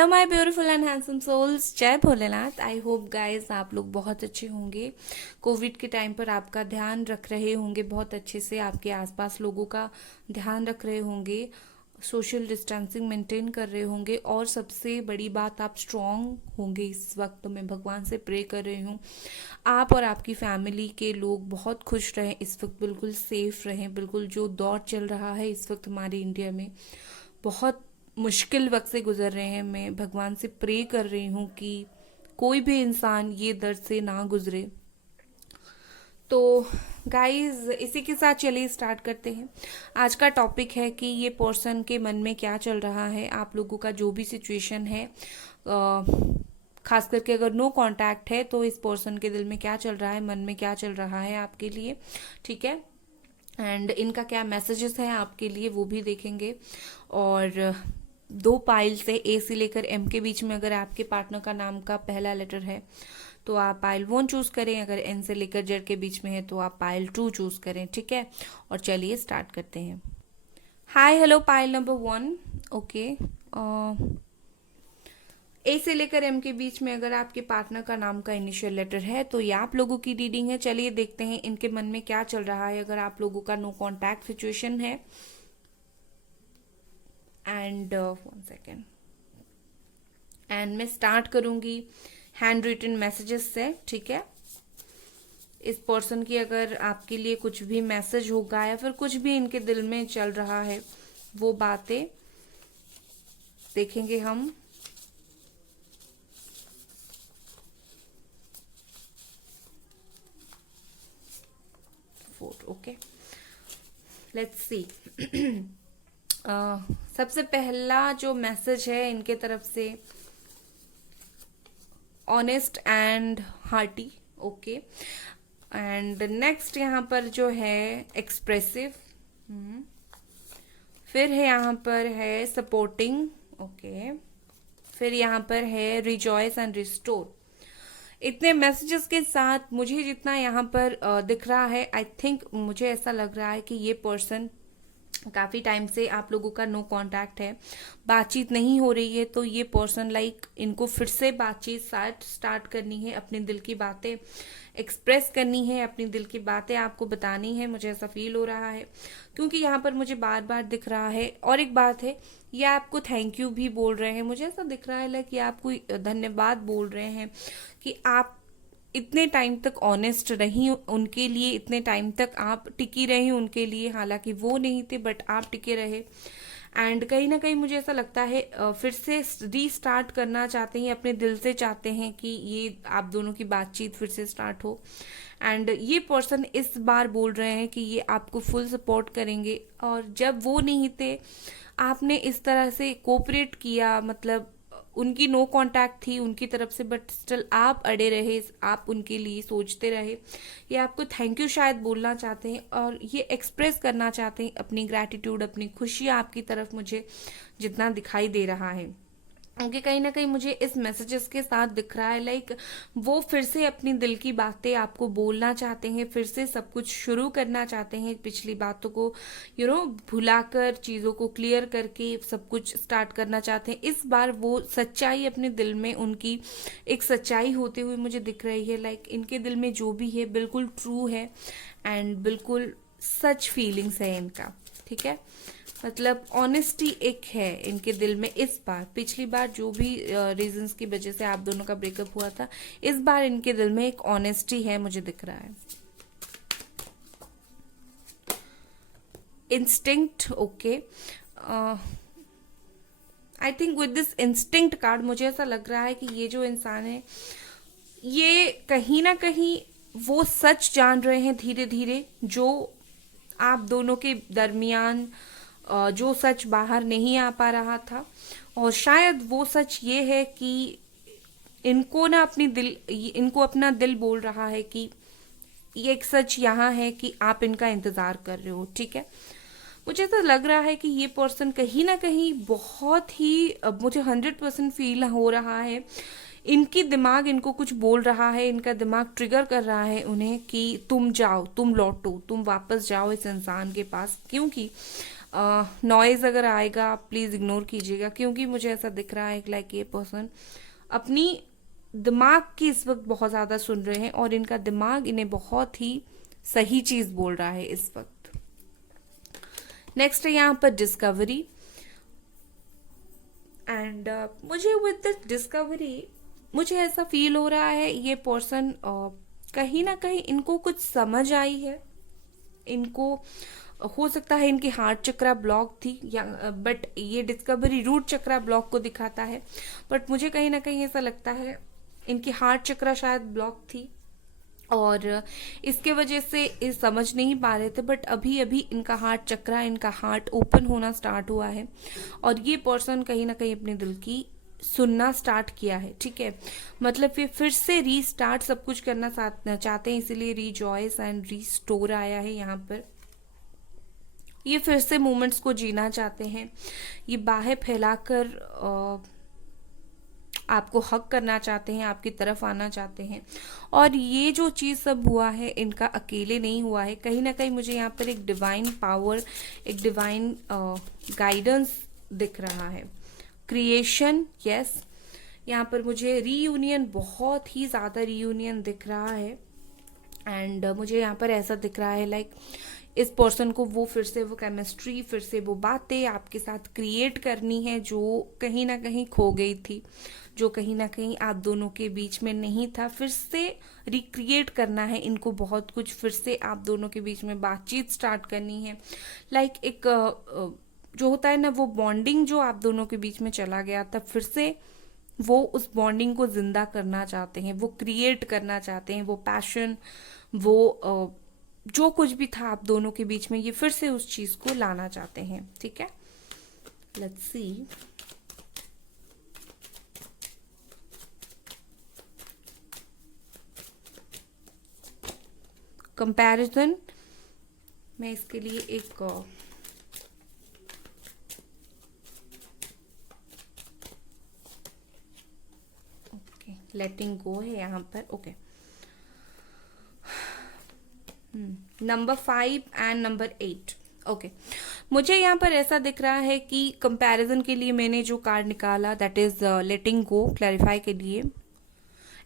Hello my beautiful and handsome souls, जय Bholenath. I hope guys आप लोग बहुत अच्छे होंगे। कोविड के टाइम पर आपका ध्यान रख रहे होंगे, बहुत अच्छे से आपके आसपास लोगों का ध्यान रख रहे होंगे, सोशल डिस्टेंसिंग मेंटेन कर रहे होंगे और सबसे बड़ी बात आप स्ट्रांग होंगे। इस वक्त मैं भगवान से प्रे कर रही हूँ आप और आपकी फैमिली के लोग बहुत खुश रहें, इस वक्त बिल्कुल सेफ रहें। बिल्कुल जो दौर चल रहा है इस वक्त हमारे इंडिया में, बहुत मुश्किल वक्त से गुजर रहे हैं। मैं भगवान से प्रे कर रही हूँ कि कोई भी इंसान ये दर्द से ना गुजरे। तो गाइस इसी के साथ चलिए स्टार्ट करते हैं। आज का टॉपिक है कि ये पर्सन के मन में क्या चल रहा है, आप लोगों का जो भी सिचुएशन है, खास करके अगर नो कांटेक्ट है तो इस पर्सन के दिल में क्या चल रहा है, मन में क्या चल रहा है आपके लिए। ठीक है, एंड इनका क्या मैसेजेस है आपके लिए वो भी देखेंगे। और दो पाइल से ए से लेकर एम के बीच में अगर आपके पार्टनर का नाम का पहला लेटर है तो आप पाइल 1 चूज करें, अगर एन से लेकर जेड के बीच में है तो आप पाइल 2 चूज करें। ठीक है, और चलिए स्टार्ट करते हैं। Hi hello pile number 1। Okay, A से लेकर एम के बीच में अगर आपके पार्टनर का नाम का इनिशियल लेटर है तो ये आप लोगों की रीडिंग है। चलिए देखते हैं इनके मन में क्या चल रहा है अगर आप लोगों का नो कॉन्टैक्ट सिचुएशन है। एंड 1 सेकेंड, एंड मैं स्टार्ट करूंगी हैंड रिटन मैसेजेस से। ठीक है, इस पर्सन की अगर आपके लिए कुछ भी मैसेज होगा या फिर कुछ भी इनके दिल में चल रहा है वो बातें देखेंगे हम। Okay, let's see. सबसे पहला जो मैसेज है इनके तरफ से, honest and hearty. Okay, and next यहाँ पर जो है एक्सप्रेसिव, फिर है यहाँ पर है सपोर्टिंग। ओके, फिर यहाँ पर है रिजॉयस एंड रिस्टोर। इतने मैसेजेस के साथ मुझे जितना यहाँ पर दिख रहा है, आई थिंक मुझे ऐसा लग रहा है कि ये पर्सन काफ़ी टाइम से आप लोगों का नो कांटेक्ट है, बातचीत नहीं हो रही है। तो ये पर्सन लाइक इनको फिर से बातचीत स्टार्ट करनी है, अपने दिल की बातें एक्सप्रेस करनी है, अपनी दिल की बातें आपको बतानी है। मुझे ऐसा फील हो रहा है क्योंकि यहाँ पर मुझे बार बार दिख रहा है। और एक बात है, ये आपको थैंक यू भी बोल रहे हैं। मुझे ऐसा दिख रहा है लाइक ये आपको धन्यवाद बोल रहे हैं कि आप इतने टाइम तक ऑनेस्ट रही उनके लिए, इतने टाइम तक आप टिकी रही उनके लिए, हालांकि वो नहीं थे बट आप टिके रहे। एंड कहीं ना कहीं मुझे ऐसा लगता है फिर से रीस्टार्ट करना चाहते हैं, अपने दिल से चाहते हैं कि ये आप दोनों की बातचीत फिर से स्टार्ट हो। एंड ये पर्सन इस बार बोल रहे हैं कि ये आपको फुल सपोर्ट करेंगे। और जब वो नहीं थे आपने इस तरह से कोऑपरेट किया, मतलब उनकी नो कांटेक्ट थी उनकी तरफ से बट स्टिल आप अड़े रहे, आप उनके लिए सोचते रहे। ये आपको थैंक यू शायद बोलना चाहते हैं और ये एक्सप्रेस करना चाहते हैं अपनी ग्रैटिट्यूड, अपनी खुशी आपकी तरफ, मुझे जितना दिखाई दे रहा है। क्योंकि कहीं ना कहीं मुझे इस मैसेजेस के साथ दिख रहा है लाइक वो फिर से अपनी दिल की बातें आपको बोलना चाहते हैं, फिर से सब कुछ शुरू करना चाहते हैं, पिछली बातों को भुलाकर, चीज़ों को क्लियर करके सब कुछ स्टार्ट करना चाहते हैं। इस बार वो सच्चाई अपने दिल में, उनकी एक सच्चाई होते हुए मुझे दिख रही है। लाइक इनके दिल में जो भी है बिल्कुल ट्रू है एंड बिल्कुल सच फीलिंग्स है इनका। ठीक है, मतलब ऑनेस्टी एक है इनके दिल में इस बार। पिछली बार जो भी रीजंस की वजह से आप दोनों का ब्रेकअप हुआ था, इस बार इनके दिल में एक ऑनेस्टी है मुझे दिख रहा है। Instinct. Okay, I think with this instinct card मुझे ऐसा लग रहा है कि ये जो इंसान है ये कहीं ना कहीं वो सच जान रहे हैं धीरे धीरे, जो आप दोनों के दरमियान जो सच बाहर नहीं आ पा रहा था। और शायद वो सच ये है कि इनको अपना दिल बोल रहा है कि ये एक सच यहाँ है कि आप इनका इंतजार कर रहे हो। ठीक है, मुझे ऐसा लग रहा है कि ये पर्सन कहीं ना कहीं बहुत ही, अब मुझे 100% फील हो रहा है इनकी दिमाग इनको कुछ बोल रहा है, इनका दिमाग ट्रिगर कर रहा है उन्हें कि तुम जाओ, तुम लौटो, तुम वापस जाओ इस इंसान के पास। क्योंकि नॉइज़ अगर आएगा प्लीज़ इग्नोर कीजिएगा, क्योंकि मुझे ऐसा दिख रहा है लाइक ये पर्सन अपनी दिमाग की इस वक्त बहुत ज़्यादा सुन रहे हैं और इनका दिमाग इन्हें बहुत ही सही चीज़ बोल रहा है इस वक्त। नेक्स्ट है यहाँ पर डिस्कवरी, एंड मुझे विद दिस डिस्कवरी मुझे ऐसा फील हो रहा है ये पर्सन कहीं ना कहीं इनको कुछ समझ आई है। इनको हो सकता है इनकी हार्ट चक्रा ब्लॉक थी, या बट ये डिस्कवरी रूट चक्रा ब्लॉक को दिखाता है, बट मुझे कहीं ना कहीं ऐसा लगता है इनकी हार्ट चक्रा शायद ब्लॉक थी और इसके वजह से ये समझ नहीं पा रहे थे, बट अभी अभी इनका हार्ट चक्रा, इनका हार्ट ओपन होना स्टार्ट हुआ है और ये पर्सन कहीं ना कहीं अपने दिल की सुनना स्टार्ट किया है। ठीक है, मतलब ये फिर से रीस्टार्ट सब कुछ करना चाहते हैं, इसीलिए रीजॉयस एंड रीस्टोर आया है यहाँ पर। ये फिर से मोमेंट्स को जीना चाहते हैं, ये बाहें फैलाकर आपको हक करना चाहते हैं, आपकी तरफ आना चाहते हैं। और ये जो चीज़ सब हुआ है इनका अकेले नहीं हुआ है, कहीं ना कहीं मुझे यहाँ पर एक डिवाइन पावर, एक डिवाइन गाइडेंस दिख रहा है। क्रिएशन, यस, यहाँ पर मुझे रीयूनियन, बहुत ही ज़्यादा रीयूनियन दिख रहा है। एंड मुझे यहाँ पर ऐसा दिख रहा है लाइक इस पर्सन को वो फिर से वो केमिस्ट्री, फिर से वो बातें आपके साथ क्रिएट करनी है जो कहीं ना कहीं खो गई थी, जो कहीं ना कहीं आप दोनों के बीच में नहीं था, फिर से रिक्रिएट करना है इनको बहुत कुछ, फिर से आप दोनों के बीच में बातचीत स्टार्ट करनी है। लाइक एक जो होता है ना वो बॉन्डिंग जो आप दोनों के बीच में चला गया था, फिर से वो उस बॉन्डिंग को जिंदा करना चाहते हैं, वो क्रिएट करना चाहते हैं, वो पैशन, वो जो कुछ भी था आप दोनों के बीच में, ये फिर से उस चीज को लाना चाहते हैं। ठीक है, लेट्स सी। कंपैरिजन, मैं इसके लिए एक ओके लेटिंग गो है यहाँ पर। Okay, number 5 and number 8। Okay, मुझे यहाँ पर ऐसा दिख रहा है कि कंपैरिजन के लिए मैंने जो कार्ड निकाला that is letting go, clarify के लिए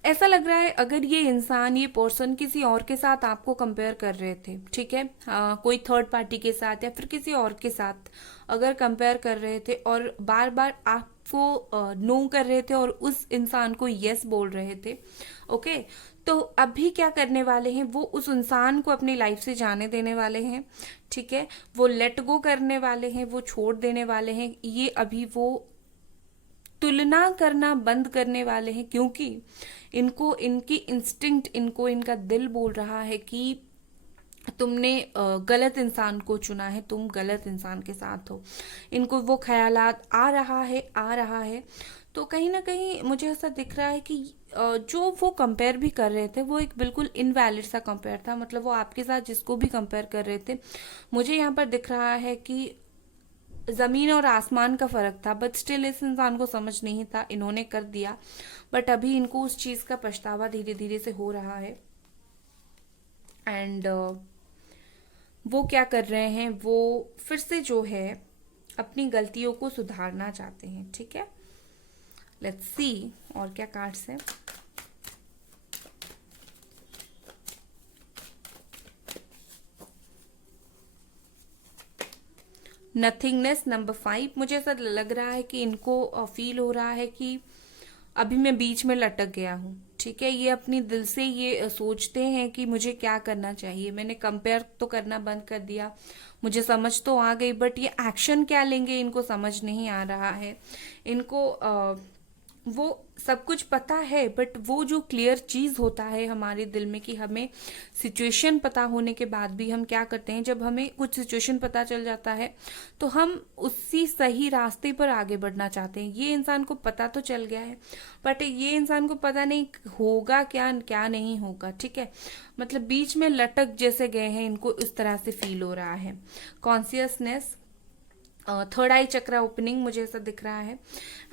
ऐसा लग रहा है अगर ये इंसान, ये पर्सन किसी और के साथ आपको कंपेयर कर रहे थे, ठीक है, कोई थर्ड पार्टी के साथ या फिर किसी और के साथ अगर कंपेयर कर रहे थे और बार बार आपको नो कर रहे थे और उस इंसान को यस बोल रहे थे, ओके, तो अभी क्या करने वाले हैं, वो उस इंसान को अपनी लाइफ से जाने देने वाले हैं। ठीक है, वो लेट गो करने वाले हैं, वो छोड़ देने वाले हैं, ये अभी वो तुलना करना बंद करने वाले हैं, क्योंकि इनको इनकी इंस्टिंक्ट, इनको इनका दिल बोल रहा है कि तुमने गलत इंसान को चुना है, तुम गलत इंसान के साथ हो। इनको वो ख्यालात आ रहा है। तो कहीं ना कहीं मुझे ऐसा दिख रहा है कि जो वो कंपेयर भी कर रहे थे वो एक बिल्कुल इनवैलिड सा कंपेयर था, मतलब वो आपके साथ जिसको भी कंपेयर कर रहे थे, मुझे यहाँ पर दिख रहा है कि जमीन और आसमान का फर्क था, बट स्टिल इस इंसान को समझ नहीं था, इन्होंने कर दिया, बट अभी इनको उस चीज का पछतावा धीरे धीरे से हो रहा है। एंड वो क्या कर रहे हैं, वो फिर से जो है अपनी गलतियों को सुधारना चाहते हैं। ठीक है, लेट्स सी और क्या कार्ड्स है। Nothingness, number 5। मुझे ऐसा लग रहा है कि इनको फील हो रहा है कि अभी मैं बीच में लटक गया हूँ। ठीक है, ये अपनी दिल से ये सोचते हैं कि मुझे क्या करना चाहिए, मैंने कंपेयर तो करना बंद कर दिया, मुझे समझ तो आ गई, बट ये एक्शन क्या लेंगे इनको समझ नहीं आ रहा है। इनको वो सब कुछ पता है, बट वो जो क्लियर चीज होता है हमारे दिल में कि हमें सिचुएशन पता होने के बाद भी हम क्या करते हैं, जब हमें कुछ सिचुएशन पता चल जाता है तो हम उसी सही रास्ते पर आगे बढ़ना चाहते हैं। ये इंसान को पता तो चल गया है, बट ये इंसान को पता नहीं होगा क्या क्या नहीं होगा। ठीक है, मतलब बीच में लटक जैसे गए हैं, इनको इस तरह से फील हो रहा है। कॉन्सियसनेस, थर्ड आई चक्रा ओपनिंग मुझे ऐसा दिख रहा है।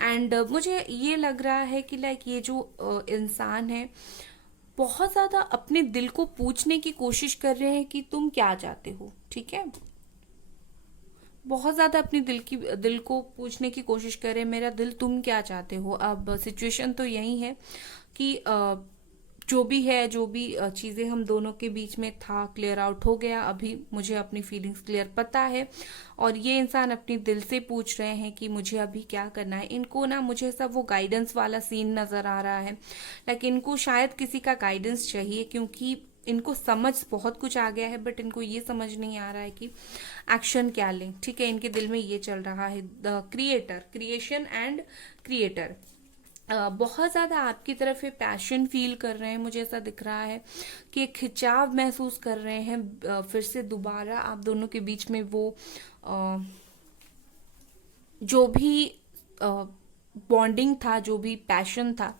एंड मुझे ये लग रहा है कि लाइक ये जो इंसान है बहुत ज्यादा अपने दिल को पूछने की कोशिश कर रहे हैं कि तुम क्या चाहते हो। ठीक है, बहुत ज़्यादा अपनी दिल को पूछने की कोशिश करें, मेरा दिल तुम क्या चाहते हो। अब सिचुएशन तो यही है कि जो भी है, जो भी चीज़ें हम दोनों के बीच में था, क्लियर आउट हो गया। अभी मुझे अपनी फीलिंग्स क्लियर पता है, और ये इंसान अपनी दिल से पूछ रहे हैं कि मुझे अभी क्या करना है। इनको ना मुझे सब वो गाइडेंस वाला सीन नज़र आ रहा है, लाइक इनको शायद किसी का गाइडेंस चाहिए, क्योंकि इनको समझ बहुत कुछ आ गया है, बट इनको ये समझ नहीं आ रहा है कि एक्शन क्या लें। ठीक है, इनके दिल में ये चल रहा है, the creator, creation and creator. बहुत ज़्यादा आपकी तरफ ये पैशन फील कर रहे हैं, मुझे ऐसा दिख रहा है कि एक खिंचाव महसूस कर रहे हैं। फिर से दोबारा आप दोनों के बीच में वो जो भी बॉन्डिंग था, जो भी पैशन था,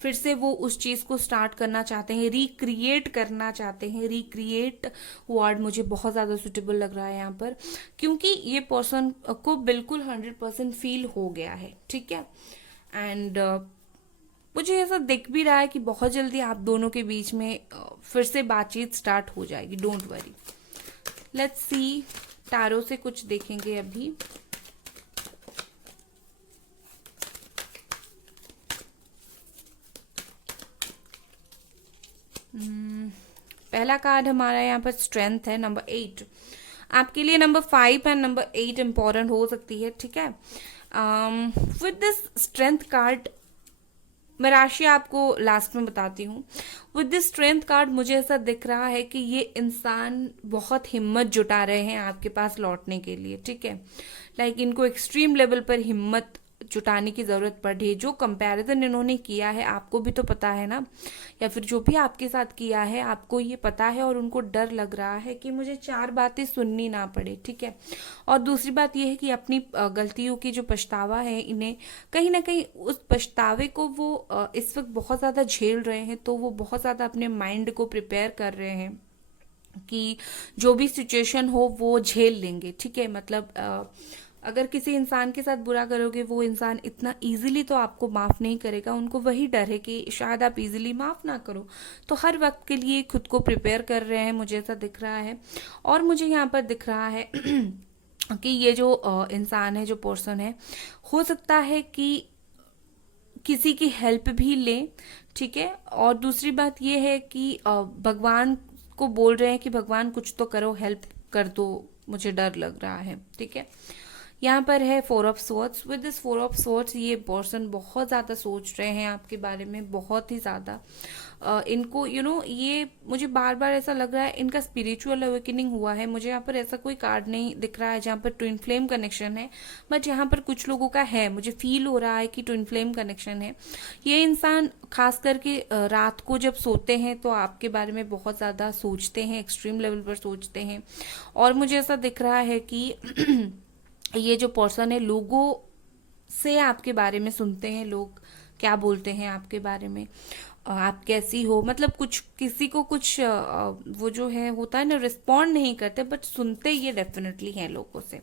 फिर से वो उस चीज़ को स्टार्ट करना चाहते हैं, रिक्रिएट करना चाहते हैं। रिक्रिएट वर्ड मुझे बहुत ज़्यादा सुटेबल लग रहा है यहाँ पर, क्योंकि ये पर्सन को बिल्कुल 100% फील हो गया है। ठीक है, एंड मुझे ऐसा दिख भी रहा है कि बहुत जल्दी आप दोनों के बीच में फिर से बातचीत स्टार्ट हो जाएगी। Don't worry, let's see, tarot से कुछ देखेंगे अभी। पहला कार्ड हमारा यहाँ पर स्ट्रेंथ है, नंबर 8। आपके लिए नंबर 5 एंड नंबर 8 इंपॉर्टेंट हो सकती है। ठीक है, विद दिस स्ट्रेंथ कार्ड, मैं राशि आपको लास्ट में बताती हूँ। विद दिस स्ट्रेंथ कार्ड मुझे ऐसा दिख रहा है कि ये इंसान बहुत हिम्मत जुटा रहे हैं आपके पास लौटने के लिए। ठीक है, लाइक इनको एक्सट्रीम लेवल पर हिम्मत जुटाने की जरूरत पड़ी है। जो कंपैरिजन इन्होंने किया है, आपको भी तो पता है ना, या फिर जो भी आपके साथ किया है आपको ये पता है, और उनको डर लग रहा है कि मुझे 4 बातें सुननी ना पड़े। ठीक है, और दूसरी बात यह है कि अपनी गलतियों की जो पछतावा है, इन्हें कहीं ना कहीं उस पछतावे को वो इस वक्त बहुत ज़्यादा झेल रहे हैं, तो वो बहुत ज़्यादा अपने माइंड को प्रिपेयर कर रहे हैं कि जो भी सिचुएशन हो वो झेल लेंगे। ठीक है, मतलब अगर किसी इंसान के साथ बुरा करोगे, वो इंसान इतना इजीली तो आपको माफ़ नहीं करेगा। उनको वही डर है कि शायद आप इजीली माफ़ ना करो, तो हर वक्त के लिए खुद को प्रिपेयर कर रहे हैं, मुझे ऐसा दिख रहा है। और मुझे यहाँ पर दिख रहा है कि ये जो इंसान है, जो पर्सन है, हो सकता है कि किसी की हेल्प भी ले। ठीक है, और दूसरी बात ये है कि भगवान को बोल रहे हैं कि भगवान कुछ तो करो, हेल्प कर दो, मुझे डर लग रहा है। ठीक है, यहाँ पर है 4 of swords. With this 4 of swords ये पर्सन बहुत ज़्यादा सोच रहे हैं आपके बारे में, बहुत ही ज़्यादा। इनको ये मुझे बार बार ऐसा लग रहा है इनका स्पिरिचुअल अवेकनिंग हुआ है। मुझे यहाँ पर ऐसा कोई कार्ड नहीं दिख रहा है जहाँ पर ट्विन फ्लेम कनेक्शन है, बट यहाँ पर कुछ लोगों का है, मुझे फील हो रहा है कि ट्विन फ्लेम कनेक्शन है। ये इंसान खास करके रात को जब सोते हैं तो आपके बारे में बहुत ज़्यादा सोचते हैं, एक्सट्रीम लेवल पर सोचते हैं। और मुझे ऐसा दिख रहा है कि ये जो पर्सन है, लोगों से आपके बारे में सुनते हैं, लोग क्या बोलते हैं आपके बारे में, आप कैसी हो, मतलब कुछ किसी को कुछ वो जो है होता है ना, रिस्पॉन्ड नहीं करते, बट सुनते ये डेफिनेटली हैं लोगों से।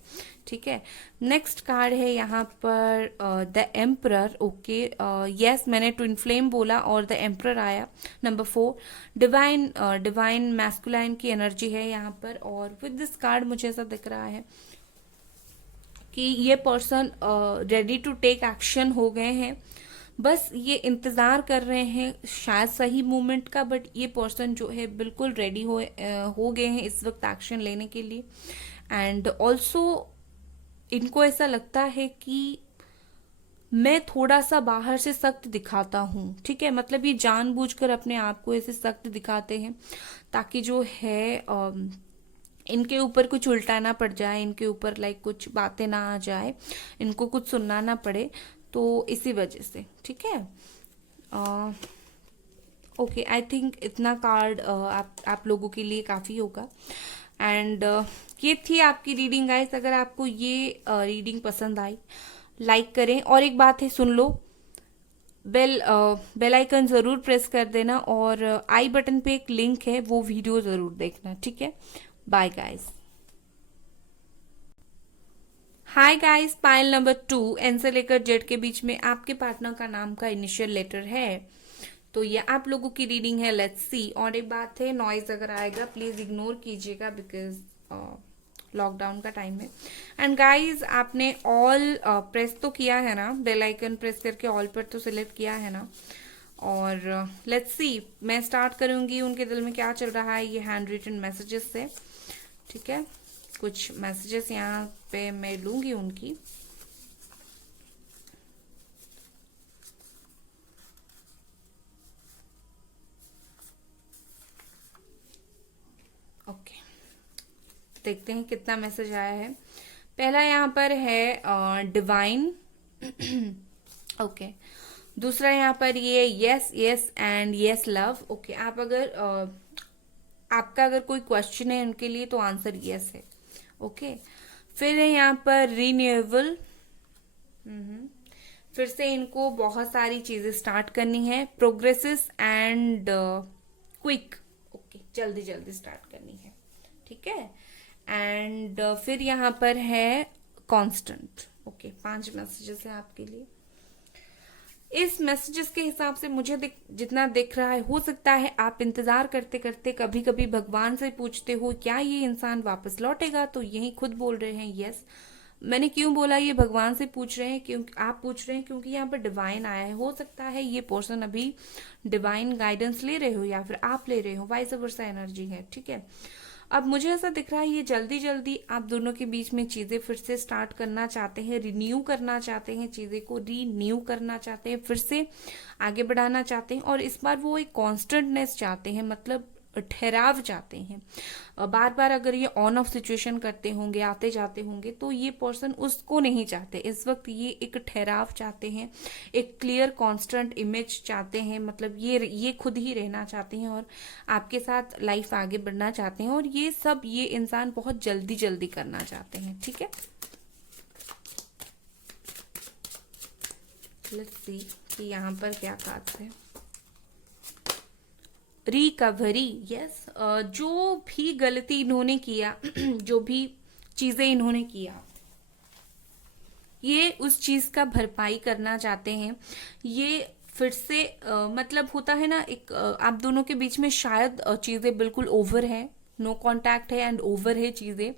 ठीक है, नेक्स्ट कार्ड है यहाँ पर द एम्परर। ओके, यस, मैंने ट्विन फ्लेम बोला और द एम्परर आया। नंबर 4, डिवाइन मैस्कुलाइन की एनर्जी है यहाँ पर। और विद दिस कार्ड मुझे ऐसा दिख रहा है कि ये person ready to take action हो गए हैं, बस ये इंतज़ार कर रहे हैं शायद सही मोमेंट का, बट ये पर्सन जो है बिल्कुल रेडी हो गए हैं इस वक्त एक्शन लेने के लिए। एंड ऑल्सो इनको ऐसा लगता है कि मैं थोड़ा सा बाहर से सख्त दिखाता हूँ। ठीक है, मतलब ये जानबूझकर अपने आप को ऐसे सख्त दिखाते हैं ताकि जो है इनके ऊपर कुछ उल्टा ना पड़ जाए, इनके ऊपर लाइक कुछ बातें ना आ जाए, इनको कुछ सुनना ना पड़े, तो इसी वजह से। ठीक है, ओके, आई थिंक इतना कार्ड आप लोगों के लिए काफ़ी होगा। एंड ये थी आपकी रीडिंग गाइस। अगर आपको ये रीडिंग पसंद आई, लाइक करें, और एक बात है, सुन लो, बेल आइकन ज़रूर प्रेस कर देना, और आई बटन पे एक लिंक है, वो वीडियो ज़रूर देखना। ठीक है, bye guys. Hi guys, pile number 2, N से लेकर जेड के बीच में आपके पार्टनर का नाम का इनिशियल लेटर है, तो ये आप लोगों की रीडिंग है। Let's see. और एक बात है, नॉइज अगर आएगा प्लीज इग्नोर कीजिएगा, बिकॉज लॉकडाउन का टाइम है। एंड गाइज आपने ऑल प्रेस तो किया है ना, बेल आइकन प्रेस करके ऑल पर तो सिलेक्ट किया है ना। और लेट्स सी, मैं स्टार्ट करूंगी उनके दिल में क्या चल रहा है ये हैंड रिटन मैसेजेस से। ठीक है, कुछ मैसेजेस यहाँ पे मैं लूंगी उनकी। ओके, देखते हैं कितना मैसेज आया है। पहला यहाँ पर है डिवाइन। ओके, दूसरा यहाँ पर ये yes yes and yes love. Okay, आप अगर आपका अगर कोई क्वेश्चन है उनके लिए तो आंसर यस है। ओके, फिर है यहाँ पर रिन्यूएबल। फिर से इनको बहुत सारी चीजें स्टार्ट करनी है। Progresses and quick. ओके, जल्दी जल्दी स्टार्ट करनी है। ठीक है, एंड फिर यहाँ पर है कांस्टेंट। ओके, 5 मैसेजेस है आपके लिए। इस मैसेजेस के हिसाब से मुझे जितना दिख रहा है, हो सकता है आप इंतजार करते करते कभी कभी भगवान से पूछते हो क्या ये इंसान वापस लौटेगा, तो यही खुद बोल रहे हैं यस। मैंने क्यों बोला ये भगवान से पूछ रहे हैं, क्योंकि आप पूछ रहे हैं क्योंकि यहाँ पर डिवाइन आया है। हो सकता है ये पर्सन अभी डिवाइन गाइडेंस ले रहे हो या फिर आप ले रहे हो, वाइस वर्सा एनर्जी है। ठीक है, अब मुझे ऐसा दिख रहा है ये जल्दी जल्दी आप दोनों के बीच में चीजें फिर से स्टार्ट करना चाहते हैं, रिन्यू करना चाहते हैं, चीजें को रीन्यू करना चाहते हैं, फिर से आगे बढ़ाना चाहते हैं। और इस बार वो एक कॉन्स्टेंटनेस चाहते हैं, मतलब ठहराव चाहते हैं। बार बार अगर ये ऑन ऑफ सिचुएशन करते होंगे, आते जाते होंगे, तो ये पर्सन उसको नहीं चाहते। इस वक्त ये एक ठहराव चाहते हैं, एक क्लियर कांस्टेंट इमेज चाहते हैं, मतलब ये खुद ही रहना चाहते हैं और आपके साथ लाइफ आगे बढ़ना चाहते हैं। और ये सब ये इंसान बहुत जल्दी जल्दी करना चाहते हैं। ठीक है, लेट्स सी कि यहाँ पर क्या कार्ड्स है। Recovery, yes. जो भी गलती इन्होंने किया जो भी चीजें इन्होंने किया, ये उस चीज का भरपाई करना चाहते हैं। ये फिर से मतलब होता है ना एक आप दोनों के बीच में शायद चीजें बिल्कुल ओवर है, नो कांटेक्ट है एंड ओवर है चीजें,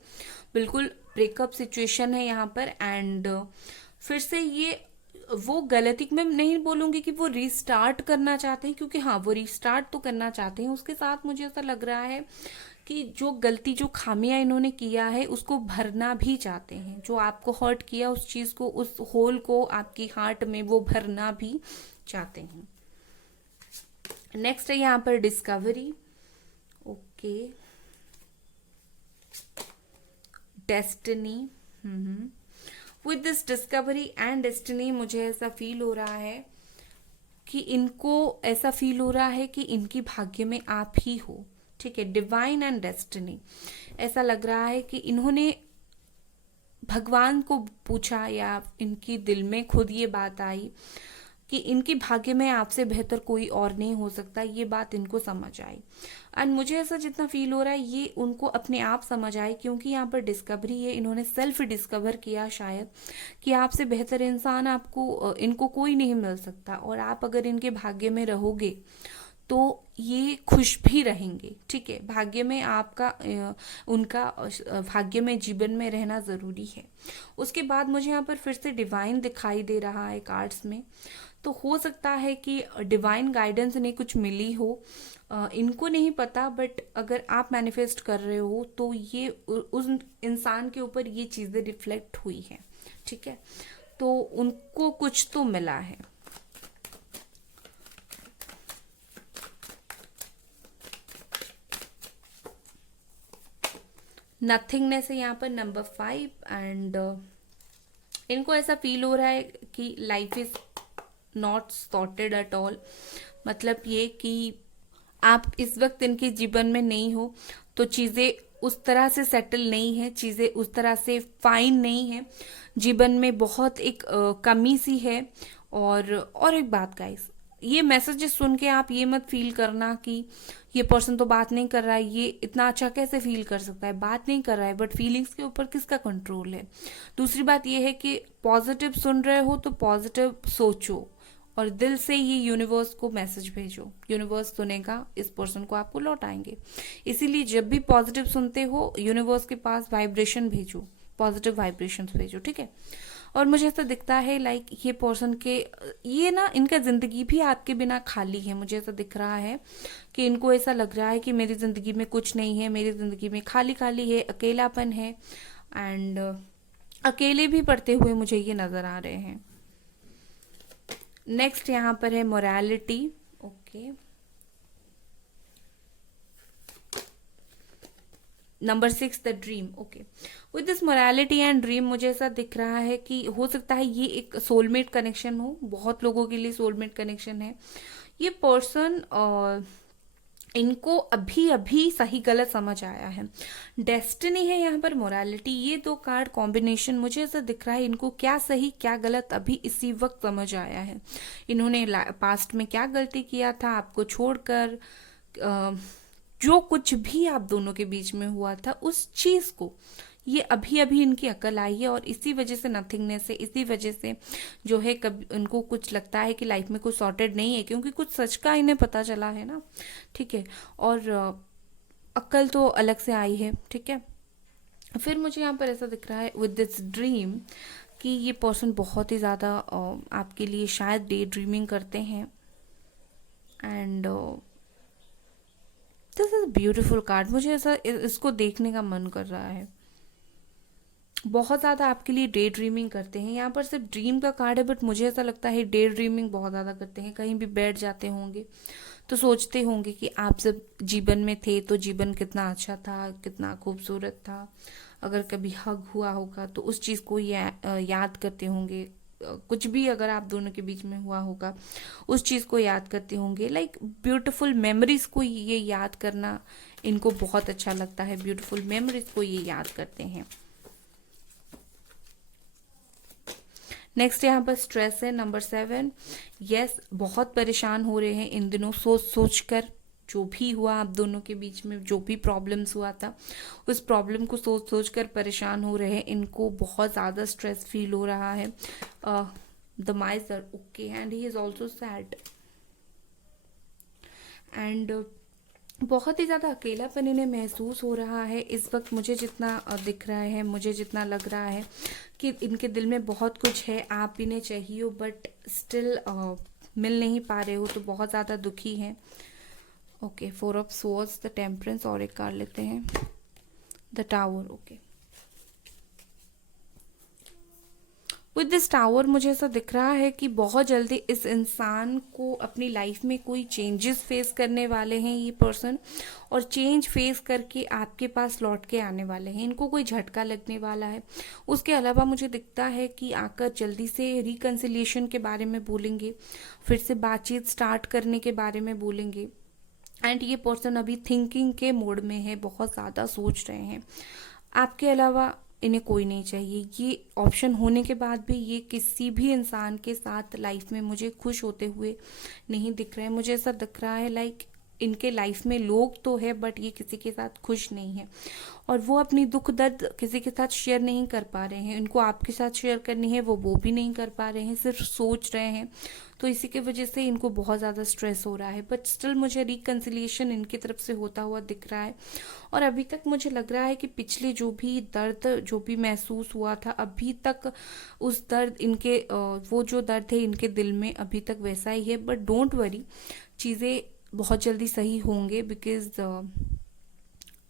बिल्कुल ब्रेकअप सिचुएशन है यहाँ पर। एंड फिर से ये वो गलती मैं नहीं बोलूंगी कि वो रीस्टार्ट करना चाहते हैं, क्योंकि हाँ वो रीस्टार्ट तो करना चाहते हैं। उसके साथ मुझे ऐसा लग रहा है कि जो गलती जो खामियां इन्होंने किया है उसको भरना भी चाहते हैं। जो आपको हर्ट किया उस चीज को, उस होल को आपकी हार्ट में वो भरना भी चाहते हैं। नेक्स्ट है यहाँ पर discovery. Okay, destiny. With this discovery and destiny मुझे ऐसा फील हो रहा है कि इनको ऐसा फील हो रहा है कि इनकी भाग्य में आप ही हो। ठीक है, डिवाइन एंड डेस्टिनी, ऐसा लग रहा है कि इन्होंने भगवान को पूछा या इनकी दिल में खुद ये बात आई कि इनकी भाग्य में आपसे बेहतर कोई और नहीं हो सकता। ये बात इनको समझ आई एंड मुझे ऐसा जितना फील हो रहा है ये उनको अपने आप समझ आए, क्योंकि यहाँ पर डिस्कवरी है, इन्होंने सेल्फ डिस्कवर किया शायद कि आपसे बेहतर इंसान आपको इनको कोई नहीं मिल सकता। और आप अगर इनके भाग्य में रहोगे तो ये खुश भी रहेंगे। ठीक है, भाग्य में आपका उनका भाग्य में जीवन में रहना जरूरी है। उसके बाद मुझे यहाँ पर फिर से डिवाइन दिखाई दे रहा है कार्ड्स में, तो हो सकता है कि डिवाइन गाइडेंस इन्हें कुछ मिली हो, इनको नहीं पता, बट अगर आप मैनिफेस्ट कर रहे हो तो ये उस इंसान के ऊपर ये चीजें रिफ्लेक्ट हुई है। ठीक है, तो उनको कुछ तो मिला है। नथिंगनेस है यहाँ पर नंबर 5 एंड इनको ऐसा फील हो रहा है कि life is not sorted at all. मतलब ये कि आप इस वक्त इनके जीवन में नहीं हो तो चीजें उस तरह से सेटल नहीं है, चीजें उस तरह से फाइन नहीं है, जीवन में बहुत एक कमी सी है। और एक बात गाइस, ये मैसेजेस सुन के आप ये मत फील करना कि ये पर्सन तो बात नहीं कर रहा है, ये इतना अच्छा कैसे फील कर सकता है, बात नहीं कर रहा है, बट फीलिंग्स के ऊपर किसका कंट्रोल है। दूसरी बात ये है कि पॉजिटिव सुन रहे हो तो पॉजिटिव सोचो और दिल से ये यूनिवर्स को मैसेज भेजो, यूनिवर्स सुनेगा, इस पर्सन को आपको लौटाएंगे। इसीलिए जब भी पॉजिटिव सुनते हो यूनिवर्स के पास वाइब्रेशन भेजो, पॉजिटिव वाइब्रेशन भेजो, ठीक है। और मुझे ऐसा दिखता है लाइक ये पर्सन के, ये ना इनका जिंदगी भी आपके बिना खाली है। मुझे ऐसा दिख रहा है कि इनको ऐसा लग रहा है कि मेरी जिंदगी में कुछ नहीं है, मेरी जिंदगी में खाली खाली है, अकेलापन है, एंड अकेले भी पड़ते हुए मुझे ये नजर आ रहे हैं। नेक्स्ट यहाँ पर है morality. Okay, number 6 the dream. Okay, with this morality and dream मुझे ऐसा दिख रहा है कि हो सकता है ये एक सोलमेट कनेक्शन हो, बहुत लोगों के लिए सोलमेट कनेक्शन है। ये पर्सन इनको अभी अभी सही गलत समझ आया है। डेस्टिनी है यहाँ पर, मोरालिटी, ये दो कार्ड कॉम्बिनेशन मुझे ऐसा दिख रहा है इनको क्या सही क्या गलत अभी इसी वक्त समझ आया है। इन्होंने पास्ट में क्या गलती किया था आपको छोड़कर, जो कुछ भी आप दोनों के बीच में हुआ था उस चीज को ये अभी अभी इनकी अकल आई है, और इसी वजह से नथिंगनेस है, इसी वजह से जो है कभी इनको कुछ लगता है कि लाइफ में कुछ सॉर्टेड नहीं है, क्योंकि कुछ सच का इन्हें पता चला है ना, ठीक है। और अक्ल तो अलग से आई है, ठीक है। फिर मुझे यहाँ पर ऐसा दिख रहा है विद दिस ड्रीम कि ये पर्सन बहुत ही ज़्यादा आपके लिए शायद डे ड्रीमिंग करते हैं, and this is beautiful card. मुझे ऐसा इसको देखने का मन कर रहा है, बहुत ज़्यादा आपके लिए डे ड्रीमिंग करते हैं। यहाँ पर सिर्फ ड्रीम का कार्ड है, बट मुझे ऐसा लगता है डे ड्रीमिंग बहुत ज़्यादा करते हैं। कहीं भी बैठ जाते होंगे तो सोचते होंगे कि आप जब जीवन में थे तो जीवन कितना अच्छा था, कितना खूबसूरत था। अगर कभी हग हुआ होगा तो उस चीज़ को याद करते होंगे। कुछ भी अगर आप दोनों के बीच में हुआ होगा उस चीज़ को याद करते होंगे। लाइक ब्यूटीफुल मेमोरीज को ये याद करना इनको बहुत अच्छा लगता है, ब्यूटीफुल मेमोरीज को ये याद करते हैं। नेक्स्ट यहाँ पर स्ट्रेस है, नंबर 7। यस, बहुत परेशान हो रहे हैं इन दिनों सोच सोच कर। जो भी हुआ आप दोनों के बीच में, जो भी प्रॉब्लम्स हुआ था उस प्रॉब्लम को सोच सोच कर परेशान हो रहे हैं। इनको बहुत ज़्यादा स्ट्रेस फील हो रहा है। The माइजर, okay, and he is also sad, and बहुत ही ज़्यादा अकेलापन इन्हें महसूस हो रहा है इस वक्त। मुझे जितना दिख रहा है, मुझे जितना लग रहा है कि इनके दिल में बहुत कुछ है, आप इन्हें चाहिए हो बट स्टिल मिल नहीं पा रहे हो, तो बहुत ज़्यादा दुखी हैं। Okay, 4 of swords, the temperance, और एक कार्ड लेते हैं the tower. Okay, with this tower मुझे ऐसा दिख रहा है कि बहुत जल्दी इस इंसान को अपनी लाइफ में कोई चेंजेस फेस करने वाले हैं ये पर्सन, और चेंज फेस करके आपके पास लौट के आने वाले हैं। इनको कोई झटका लगने वाला है। उसके अलावा मुझे दिखता है कि आकर जल्दी से रिकन्सिलिएशन के बारे में बोलेंगे, फिर से बातचीत स्टार्ट करने के बारे में बोलेंगे। एंड ये पर्सन अभी थिंकिंग के मोड में है, बहुत ज़्यादा सोच रहे हैं। आपके अलावा इन्हें कोई नहीं चाहिए। ये ऑप्शन होने के बाद भी ये किसी भी इंसान के साथ लाइफ में मुझे खुश होते हुए नहीं दिख रहे हैं। मुझे ऐसा दिख रहा है लाइक इनके लाइफ में लोग तो है बट ये किसी के साथ खुश नहीं है, और वो अपनी दुख दर्द किसी के साथ शेयर नहीं कर पा रहे हैं। इनको आपके साथ शेयर करनी है, वो भी नहीं कर पा रहे हैं, सिर्फ सोच रहे हैं। तो इसी की वजह से इनको बहुत ज़्यादा स्ट्रेस हो रहा है, बट स्टिल मुझे रिकन्सिलिएशन इनकी तरफ से होता हुआ दिख रहा है। और अभी तक मुझे लग रहा है कि पिछले जो भी दर्द जो भी महसूस हुआ था, अभी तक उस दर्द इनके वो जो दर्द है इनके दिल में अभी तक वैसा ही है। बट डोंट वरी, चीज़ें बहुत जल्दी सही होंगे, बिकॉज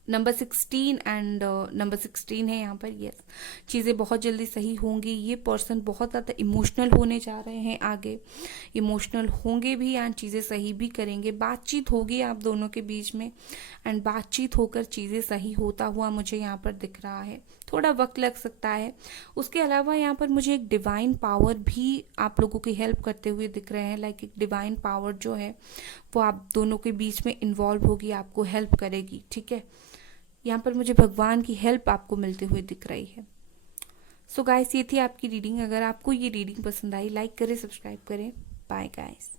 नंबर 16 एंड नंबर 16 है यहाँ पर। यस, चीज़ें बहुत जल्दी सही होंगी। ये पर्सन बहुत ज़्यादा इमोशनल होने जा रहे हैं, आगे इमोशनल होंगे भी एंड चीज़ें सही भी करेंगे। बातचीत होगी आप दोनों के बीच में, एंड बातचीत होकर चीज़ें सही होता हुआ मुझे यहाँ पर दिख रहा है। थोड़ा वक्त लग सकता है। उसके अलावा यहाँ पर मुझे एक डिवाइन पावर भी आप लोगों की हेल्प करते हुए दिख रहे हैं। लाइक एक डिवाइन पावर जो है वो आप दोनों के बीच में इन्वॉल्व होगी, आपको हेल्प करेगी, ठीक है। यहाँ पर मुझे भगवान की हेल्प आपको मिलते हुए दिख रही है। सो गाइस, ये थी आपकी रीडिंग। अगर आपको ये रीडिंग पसंद आई, लाइक करें, सब्सक्राइब करें। Bye guys.